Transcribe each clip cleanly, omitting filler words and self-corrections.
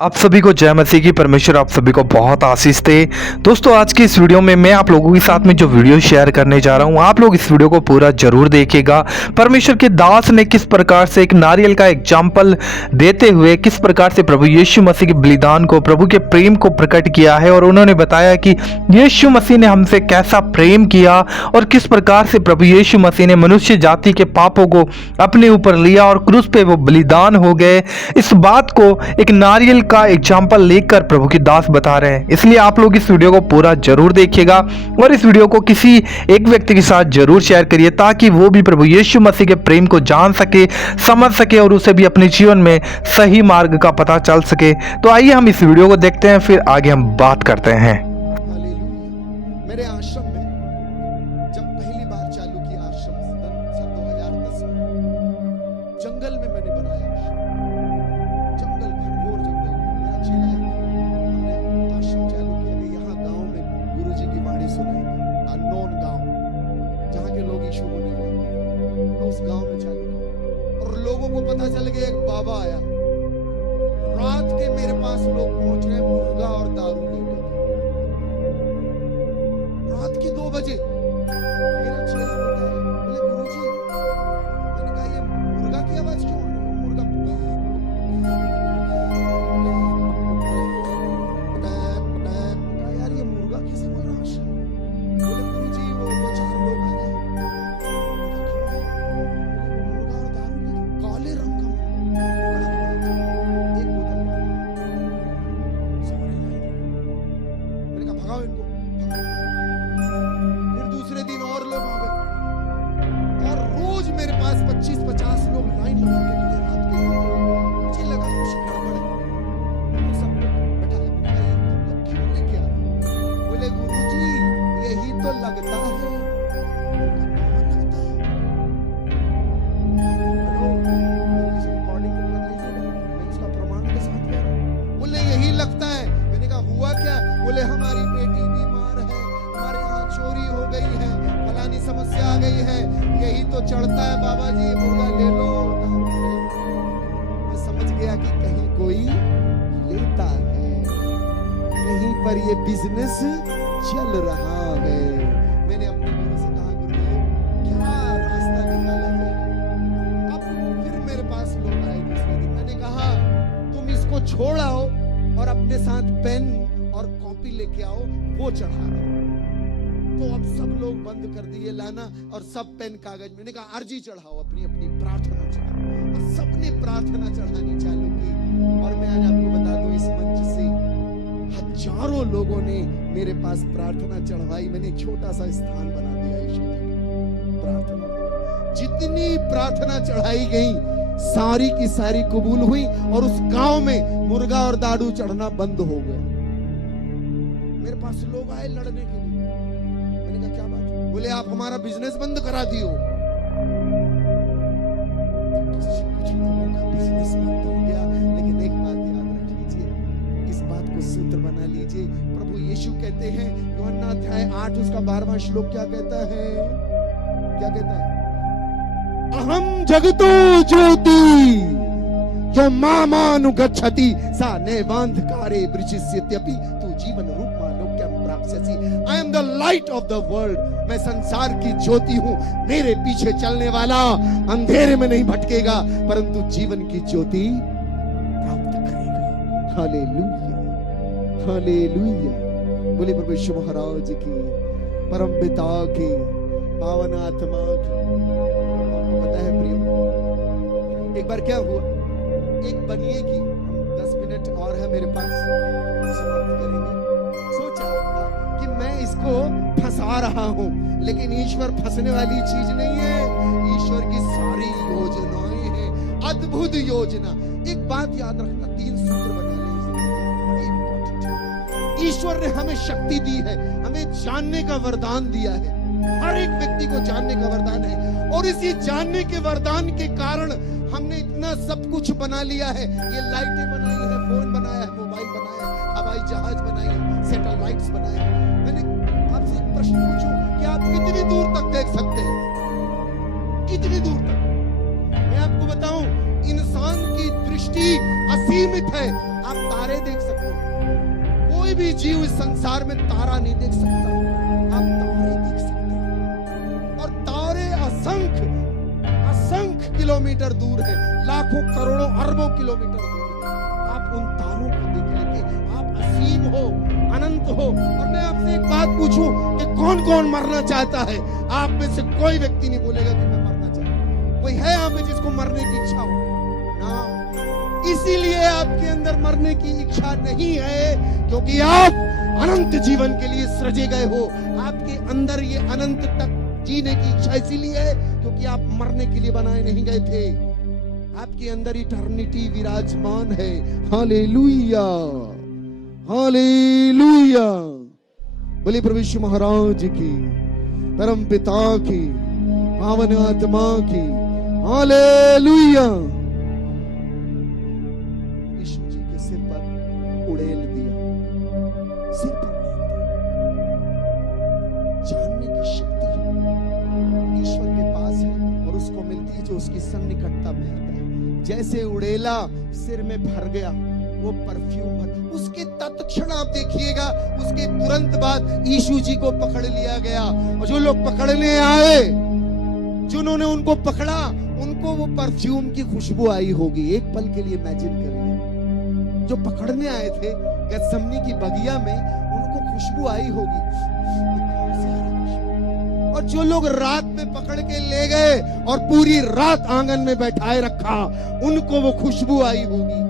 आप सभी को जय मसीह की। परमेश्वर आप सभी को बहुत आशीष दे। दोस्तों, आज की इस वीडियो में मैं आप लोगों के साथ में जो वीडियो शेयर करने जा रहा हूं, आप लोग इस वीडियो को पूरा जरूर देखिएगा। परमेश्वर के दास ने किस प्रकार से एक नारियल का एग्जाम्पल देते हुए किस प्रकार से प्रभु यीशु मसीह के बलिदान को, प्रभु के प्रेम को प्रकट किया है, और उन्होंने बताया कि यीशु मसीह ने हमसे कैसा प्रेम किया और किस प्रकार से प्रभु यीशु मसीह ने मनुष्य जाति के पापों को अपने ऊपर लिया और क्रूस पे वो बलिदान हो गए। इस बात को एक नारियल का एग्जाम्पल लेकर प्रभु की दास बता रहे हैं। इसलिए आप लोग इस वीडियो को पूरा जरूर देखिएगा और इस वीडियो को किसी एक व्यक्ति के साथ जरूर शेयर करिए, ताकि वो भी प्रभु यीशु मसीह के प्रेम को जान सके, समझ सके और उसे भी अपने जीवन में सही मार्ग का पता चल सके। तो आइए हम इस वीडियो को देखते हैं, फिर आगे हम बात करते हैं। हालेलुया। मेरे आश्रम में जब पहली बार चालू किया आश्रम सन 2010 में, जंगल में मैंने बनाया आश्रम। जंगल, घनघोर जंगल में मेरा चेला है। हमने आश्रम चालू किया कि यहाँ गांव में गुरुजी की वाणी सुनाएंगे। अननोन गांव जहाँ के लोग यीशु को नहीं जानते, तो उस गांव में चालू किया और लोगों को पता चल गया एक बाबा आया। रात के मेरे पास लोग पहुंच रहे मुर्गा और दारू लेके। रात के 2 बजे मेरा चेला बोलता है, बोले गुरुजी, मैंने कहा ये मुर्गा की आवाज क्यों आ रही है? मुर्गा कहा, यार ये मुर्गा कैसे बोल रहा है? बोले गुरुजी वो 2-4 लोग आ गए। मुर्गा और दारू लेके, काले रंग का एक बोतल सारे लाइन। मैंने कहा भगाओ इनको। फिर दूसरे दिन और लोग आ गए और रोज मेरे पास 25-50 लोग लाइन लगा के खड़े रात के लिए। मुझे लगा कुछ गड़बड़ है। सबको बैठाया, मैंने कहा ये तुम लोग क्यों लेके आए? बोले गुरुजी यही तो लगता है। रिकॉर्डिंग कर लीजिएगा, मैं इसका प्रमाण के साथ कह रहा हूं। बोले यही लगता है। मैंने कहा हुआ क्या? बोले हमारी बेटी बीमार है, हमारे यहाँ चोरी हो गई है, फलानी समस्या आ गई है, यही तो चढ़ता है बाबा जी, मुर्गा ले लो। मैं समझ गया कि कहीं कोई लेता है, कहीं पर ये बिजनेस चल रहा है। मैंने अपने गुरु से कहा, गुरुदेव क्या रास्ता निकाला जाए? अब फिर मेरे पास लोग आए दूसरे दिन। मैंने कहा तुम इसको छोड़ आओ और अपने साथ पेन और कॉपी लेके आओ, वो चढ़ा रहा। तो अब सब लोग बंद कर दिए लाना और सब पेन कागज। मैंने कहा अर्जी चढ़ाओ, अपनी अपनी प्रार्थना चढ़ाओ। और सबने प्रार्थना चढ़ानी चालू की। और मैं आज आपको बता दूं, इस मंच से हजारों लोगों ने मेरे पास प्रार्थना चढ़वाई। मैंने छोटा सा स्थान बना दिया यीशु जी प्रार्थना। जितनी प्रार्थना चढ़ाई गई सारी की सारी कबूल हुई और उस गांव में मुर्गा और दारू चढ़ना बंद हो गया। मेरे पास लोग आए लड़ने के लिए। मैंने कहा क्या बात है? बोले आप हमारा बिजनेस बंद करा दियो। कुछ लोगों का बिजनेस बंद हो गया, लेकिन एक बात याद रख लीजिए, इस बात को सूत्र बना लीजिए। प्रभु यीशु कहते हैं यूहन्ना अध्याय 8 उसका 12वां श्लोक क्या कहता है? क्या कहता है? अहम जगतो ज्योति जो मामानुगच्छति सा नैवान्धकारे वृचिष्यत्यपि तु जीवन रूपमालोक्यं प्राप्स्यसि। I am the light of the world. मैं संसार की ज्योति हूं। मेरे पीछे चलने वाला अंधेरे में नहीं भटकेगा, परंतु जीवन की ज्योति प्राप्त करेगा। Hallelujah, hallelujah. बोले प्रभु यीशु महाराज की, परम पिता की, पावन आत्मा की। पता है प्रियो, एक बार क्या हुआ, एक बनिए की, 10 मिनट और है मेरे पास, समाप्त करेंगे। सोचा कि मैं इसको फंसा रहा हूं, लेकिन ईश्वर फंसने वाली चीज नहीं है। ईश्वर की सारी योजनाएं हैं, अद्भुत योजना। एक बात याद रखना, 3 सूत्र बना लीजिए, बड़ी इंपॉर्टेंट है। ईश्वर ने हमें शक्ति दी है, हमें जानने का वरदान दिया है। हर एक व्यक्ति को जानने का वरदान है, और इसी जानने के वरदान के कारण हमने इतना सब कुछ बना लिया है। ये लाइटें बनाई है, फोन बनाया है, मोबाइल बनाया है, हवाई जहाज बनाई है, सैटेलाइट्स बनाए हैं। मैंने आपसे एक प्रश्न पूछूं कि आप कितनी दूर तक देख सकते हैं? कितनी दूर तक? मैं आपको बताऊं, इंसान की दृष्टि असीमित है। आप तारे तारे देख सकते हो, कोई भी जीव इस संसार में तारा नहीं देख सकता, आप तारे देख सकते हो। और तारे असंख्य असंख्य किलोमीटर दूर है, लाखों करोड़ों अरबों किलोमीटर दूर है। आप उन तारों को देख लेते, आप असीम हो, अनंत हो। और मैं आपसे एक बात पूछूं कि कौन कौन मरना चाहता है? आप में से कोई व्यक्ति नहीं बोलेगा कि मैं मरना चाहता हूं। कोई है यहाँ पे जिसको मरने की इच्छा हो ना? इसीलिए आपके अंदर मरने की इच्छा नहीं है, क्योंकि आप अनंत जीवन के लिए सृजे गए हो। आपके अंदर ये अनंत तक जीने की इच्छा इसीलिए है क्योंकि आप मरने के लिए बनाए नहीं गए थे। आपके अंदर इटर्निटी विराजमान है। Hallelujah, hallelujah. बोले प्रभु यीशु महाराज की, परम पिता की, पावन आत्मा की, हालेलुया। यीशु जी के सिर पर उड़ेल दिया, सिर पर जानने की शक्ति ईश्वर के पास है और उसको मिलती है जो उसकी सन्निकटता में आता है। जैसे उड़ेला सिर में भर गया वो परफ्यूम भर, उसके तत्क्षण आप देखिएगा, उसके तुरंत बाद यीशु जी को पकड़ लिया गया। और जो लोग पकड़ने आए, जिन्होंने उनको पकड़ा, उनको वो परफ्यूम की खुशबू आई होगी। एक पल के लिए इमेजिन करिए, जो पकड़ने आए थे गत्समनी की बगिया में, उनको खुशबू आई होगी। और जो लोग रात में पकड़ के ले गए और पूरी रात आंगन में बैठाए रखा, उनको वो खुशबू आई होगी।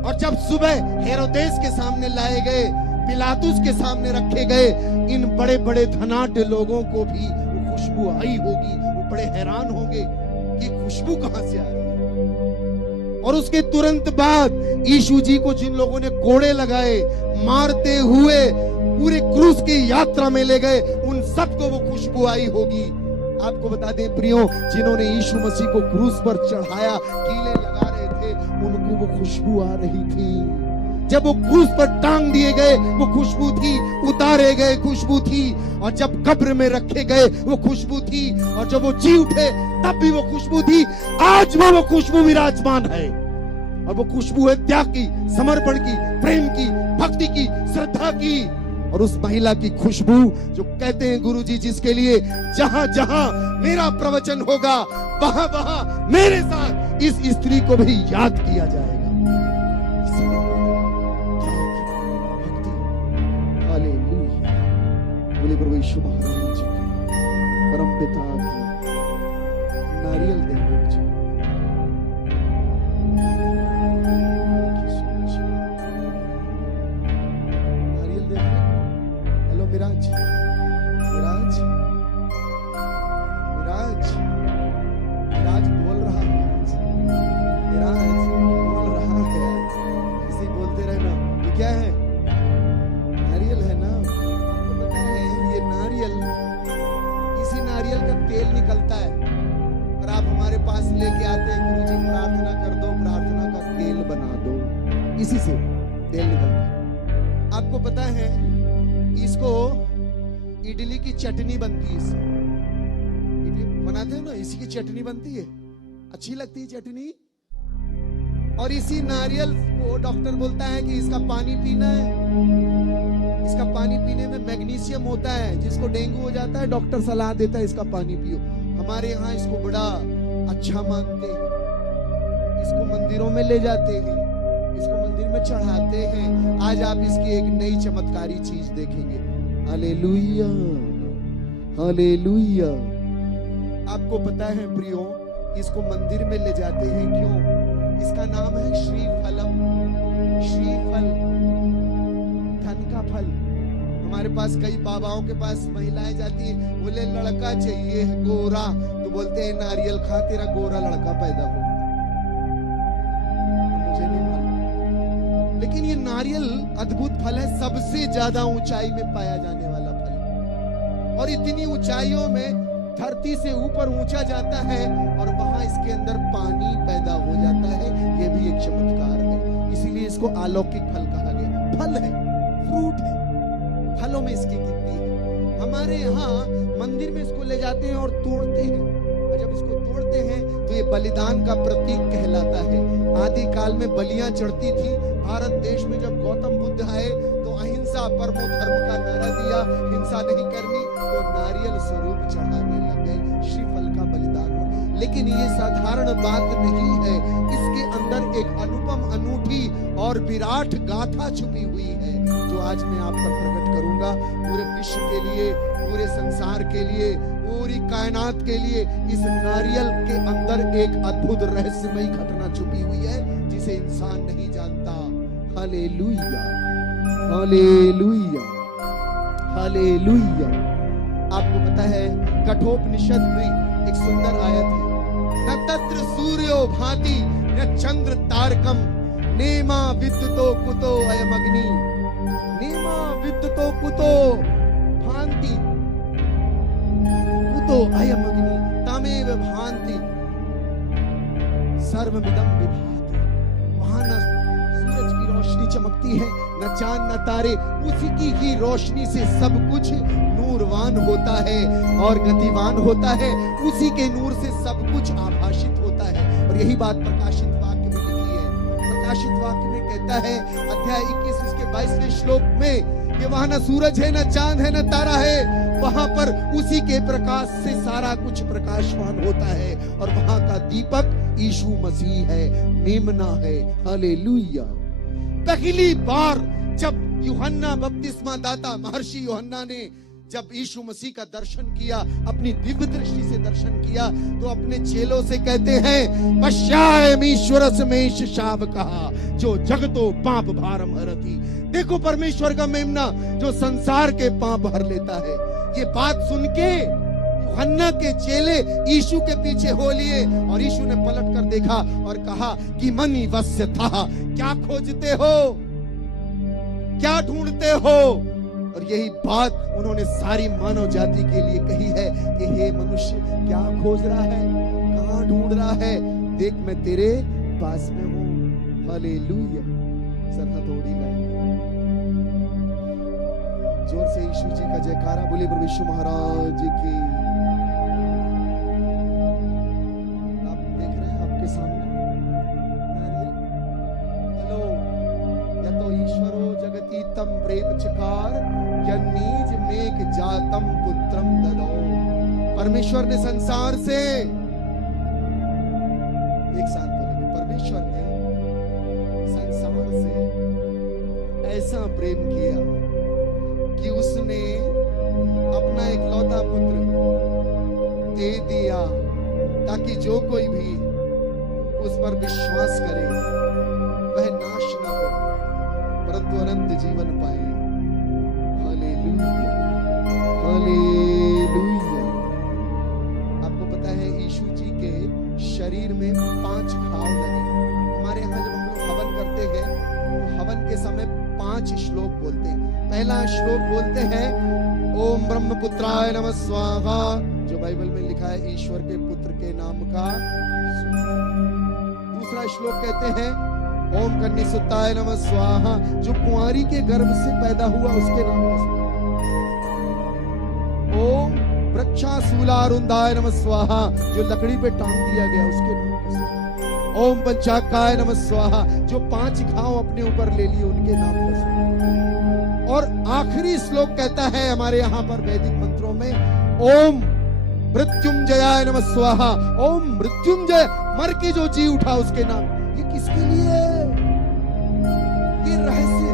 और जब सुबह हेरोदेस के सामने लाए गए, पिलातुस के सामने रखे गए, इन बड़े बड़े धनाढ्य लोगों को भी वो खुशबू आई होगी। वो बड़े हैरान होंगे कि खुशबू कहां से आ रही है। और उसके तुरंत बाद यीशु जी को जिन लोगों ने कोड़े लगाए, मारते हुए पूरे क्रूस की यात्रा में ले गए, उन सबको वो खुशबू आई होगी। आपको बता दें प्रियो, जिन्होंने यीशु मसीह को क्रूस पर चढ़ाया, कीले लगा रहे थे, उनको वो खुशबू आ रही थी। जब वो क्रूस पर टांग दिए गए वो खुशबू थी, उतारे गए खुशबू थी, और जब कब्र में रखे गए वो खुशबू थी, और जब वो जी उठे तब भी वो खुशबू थी। आज वो खुशबू विराजमान है, और वो खुशबू है त्याग की, समर्पण की, प्रेम की, भक्ति की, श्रद्धा की। और उस महिला की खुशबू जो कहते हैं गुरुजी, जिसके लिए जहां जहां मेरा प्रवचन होगा वहां वहां मेरे साथ इस स्त्री को भी याद किया जाएगा। हालेलुया। बोले प्रभु यीशु महाराज जी, परम पिता की, नारियल देंगे मुझे। विराज, विराज, विराज, विराज बोल रहा है, विराज बोल रहा है। ऐसे ही बोलते रहना। ये क्या है? नारियल है ना। आपको पता है ये नारियल, इसी नारियल का तेल निकलता है, और आप हमारे पास लेके आते हैं, गुरुजी प्रार्थना कर दो, प्रार्थना का तेल बना दो, इसी से तेल निकलता है। आपको पता है इसको इडली की चटनी बनती है, इडली बनाते हो ना, इसी की चटनी बनती है, अच्छी लगती है चटनी। और इसी नारियल को डॉक्टर बोलता है कि इसका पानी पीना है, इसका पानी पीने में मैग्नीशियम होता है, जिसको डेंगू हो जाता है डॉक्टर सलाह देता है इसका पानी पियो। हमारे यहाँ इसको बड़ा अच्छा मानते हैं, इसको मंदिरों में ले जाते हैं, इसको मंदिर में चढ़ाते हैं। आज आप इसकी एक नई चमत्कारी चीज देखेंगे। Hallelujah, hallelujah. आपको पता है प्रियो, इसको मंदिर में ले जाते हैं क्यों? इसका नाम है श्रीफलम, श्रीफल, धन का फल। हमारे पास कई बाबाओं के पास महिलाएं जाती हैं, बोले लड़का चाहिए गोरा, तो बोलते हैं नारियल खा, तेरा गोरा लड़का पैदा हो। मुझे नहीं मालूम, लेकिन ये नारियल अद्भुत फल है, सबसे ज्यादा ऊंचाई में पाया जाने वाला फल, और इतनी ऊंचाइयों में धरती से ऊपर ऊंचा जाता है, और वहां इसके अंदर पानी पैदा हो जाता है। यह भी एक चमत्कार है, इसीलिए इसको अलौकिक फल कहा गया। फल है, फ्रूट है, फलों में इसकी गिनती है। हमारे यहाँ मंदिर में इसको ले जाते हैं और तोड़ते हैं। और जब इसको तोड़ते हैं तो ये बलिदान का प्रतीक कहलाता है। आदि काल में बलियां चढ़ती थी। भारत देश में जब गौतम बुद्ध आए तो अहिंसा परमो धर्म का नारा दिया, हिंसा नहीं करनी, तो नारियल स्वरूप चढ़ाने लग गए, श्रीफल का बलिदान हो। लेकिन ये साधारण बात नहीं है, इसके अंदर एक अनुपम, अनूठी और विराट गाथा छुपी हुई है, जो आज मैं आप पर प्रकट करूंगा। पूरे विश्व के लिए, पूरे संसार के लिए, पूरी कायनात के लिए इस नारियल के अंदर एक अद्भुत रहस्यमयी घटना छुपी हुई है, जिसे इंसान नहीं जानता। Hallelujah, hallelujah, hallelujah. आपको पता है कठोपनिषद में एक सुंदर आयत है, न तत्र सूर्यो भाति न चंद्र तारकम नेमा विद्युतो कुतो अयम अग्नि, नेमा विद्युतो कुतो भांति कुतो अयम अग्नि तमेव भांति सर्वमिदं विभाति। वहां न सूरज की रोशनी चमकती है, न चांद न तारे, उसी की रोशनी से सब कुछ नूरवान होता है और गतिवान होता है, उसी के नूर से सब कुछ आभाषित होता है। और यही बात प्रकाशित वाक्य में लिखी है। प्रकाशित वाक्य में कहता है अध्याय 21 उसके 22वें श्लोक में कि वहां न सूरज है, न चांद है, न तारा है, वहां पर उसी के प्रकाश से सारा कुछ प्रकाशवान होता है, और वहां का दीपक यीशु मसीह है, मेमना है। हालेलुया। पहली बार जब यूहन्ना बपतिस्मा दाता महर्षि यूहन्ना ने जब यीशु मसीह का दर्शन किया, अपनी दिव्य दृष्टि से दर्शन किया, तो अपने चेलों से कहते हैं पश्यामीश्वर समेश शाव कहा जो जगतो पाप भारम हरती। देखो परमेश्वर का मेमना जो संसार के पाप हर लेता है। ये बात सुन के यूहन्ना के चेले यीशु के पीछे हो लिए, और यीशु ने पलट कर देखा और कहा कि मनी वस्य था, क्या खोजते हो, क्या ढूंढते हो। और यही बात उन्होंने सारी मानव जाति के लिए कही है कि हे मनुष्य, क्या खोज रहा है, कहां ढूंढ रहा है, देख मैं तेरे पास में हूं। हालेलुया। सरहद ओढ़ी लाए, जोर से यीशु जी का जयकारा बोले प्रभु यीशु महाराज की। आप देख रहे हैं आपके सामने नारियल। हेलो, या तो ईश्वरो जगती तम प्रेम चकार या नीज मेघ जातम पुत्रम ददो। परमेश्वर ने संसार से, एक साथ बोलेंगे, परमेश्वर ने संसार से ऐसा प्रेम किया कि उसने अपना इकलौता पुत्र दे दिया, ताकि जो कोई भी उस पर विश्वास करे वह नाश न हो, परंतु अनंत जीवन पाए। Hallelujah, hallelujah. आपको पता है यीशु जी के शरीर में 5 घाव लगे। हमारे यहाँ जब हम लोग हवन करते हैं तो हवन के समय 5 श्लोक बोलते हैं। पहला श्लोक बोलते हैं ओम ब्रह्मपुत्राय नमः स्वाहा, जो बाइबल में लिखा है ईश्वर के पुत्र के नाम का। दूसरा श्लोक कहते हैं ओम कन्यासुताय नमः स्वाहा, जो कुंवारी के गर्भ से पैदा हुआ उसके नाम का। ओम वृक्षाशूलारुंधाय नमः स्वाहा, जो लकड़ी पे टांग दिया गया उसके नाम का। ओम पंचाकाय नमः स्वाहा, जो 5 घाव अपने ऊपर ले लिए उनके नाम का। और आखिरी श्लोक कहता है हमारे यहाँ पर वैदिक मंत्रों में ओम मृत्युंजयाय नमः स्वाहा, ओम मृत्युंजय, मर के जो जी उठा उसके नाम। ये किसके लिए है? ये रहस्य,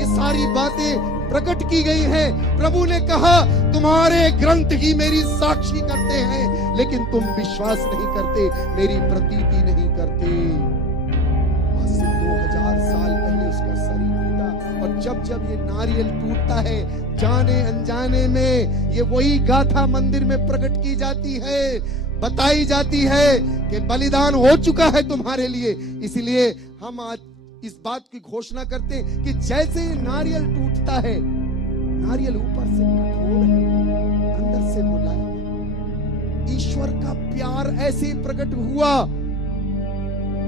ये सारी बातें प्रकट की गई हैं। प्रभु ने कहा तुम्हारे ग्रंथ ही मेरी साक्षी करते हैं, लेकिन तुम विश्वास नहीं करते, मेरी प्रतीति नहीं करते। आज से 2000 साल पहले उसका शरीर टूटा, और जब जब ये नारियल टूटता है जाने अनजाने में, ये वही गाथा मंदिर में प्रकट की जाती है, बताई जाती है कि बलिदान हो चुका है तुम्हारे लिए। इसलिए हम आज इस बात की घोषणा करते हैं कि जैसे नारियल टूटता है, नारियल ऊपर से कठोर है, अंदर से मुलायम। ईश्वर का प्यार ऐसे प्रकट हुआ,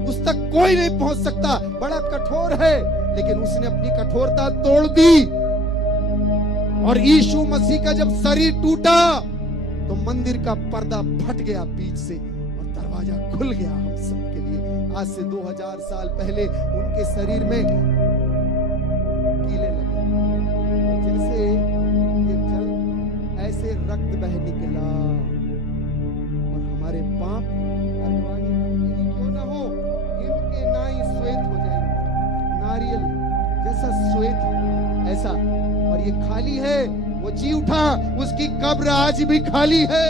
उस तक कोई नहीं पहुंच सकता, बड़ा कठोर है, लेकिन उसने अपनी कठोरता तोड़ दी। और यीशु मसीह का जब शरीर टूटा तो मंदिर का पर्दा फट गया बीच से और दरवाजा खुल गया हम सब के लिए। आज से 2000 साल पहले उनके शरीर में कीले लगे, जैसे ये जल ऐसे रक्त बह निकला और हमारे पाप क्यों ना हो, इनके नाई श्वेत हो जाएंगे, नारियल जैसा श्वेत ऐसा। और ये खाली है, वो जी उठा, उसकी कब्र आज भी खाली है।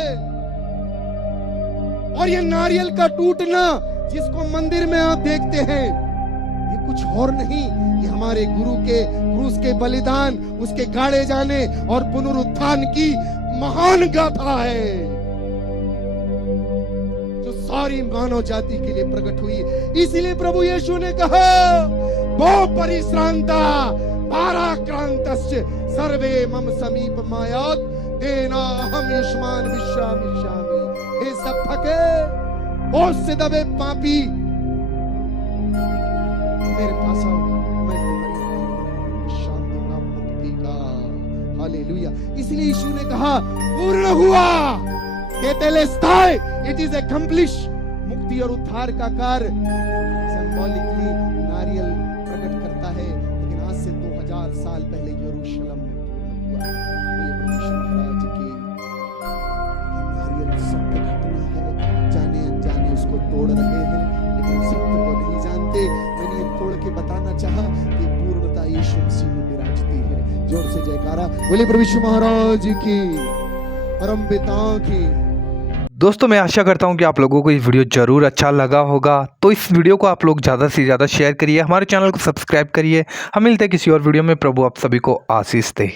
और ये नारियल का टूटना जिसको मंदिर में आप देखते हैं, ये कुछ और नहीं, ये हमारे गुरु के क्रूस के बलिदान, उसके गाड़े जाने और पुनरुत्थान की महान गाथा है, जो सारी मानव जाति के लिए प्रकट हुई। इसलिए प्रभु यीशु ने कहा, वो परिश्रांता पाराक्रांतस्य सर्वे मम समीप मायात तेना हम युष्मान विश्रामिष्यामि। हे सब थके बोझ से दबे पापी, मेरे पास आओ, मैं तुम्हारी शांति दूंगा, मुक्ति का। हालेलुया। इसलिए यीशु ने कहा, पूर्ण हुआ, तेतेलेस्ताई, इट इज एक्म्प्लिश। मुक्ति और उद्धार का कार्य सिंबॉलिकली नारियल प्रकट करता है, लेकिन आज से 2000 साल पहले यरूशलेम में पूर्ण हुआ। ये परमेश्वर महाराज की नारियल सत्य घटना है, जाने अनजाने उसको तोड़ रहे हैं, लेकिन सत्य को नहीं जानते। मैंने ये तोड़ के बताना चाहा कि पूर्णता यीशु मसीह में विराजती है। जोर से जयकारा बोले परमेश्वर महाराज की, परम पिता की। दोस्तों मैं आशा करता हूं कि आप लोगों को ये वीडियो ज़रूर अच्छा लगा होगा, तो इस वीडियो को आप लोग ज़्यादा से ज़्यादा शेयर करिए, हमारे चैनल को सब्सक्राइब करिए। हम मिलते हैं किसी और वीडियो में। प्रभु आप सभी को आशीष दे।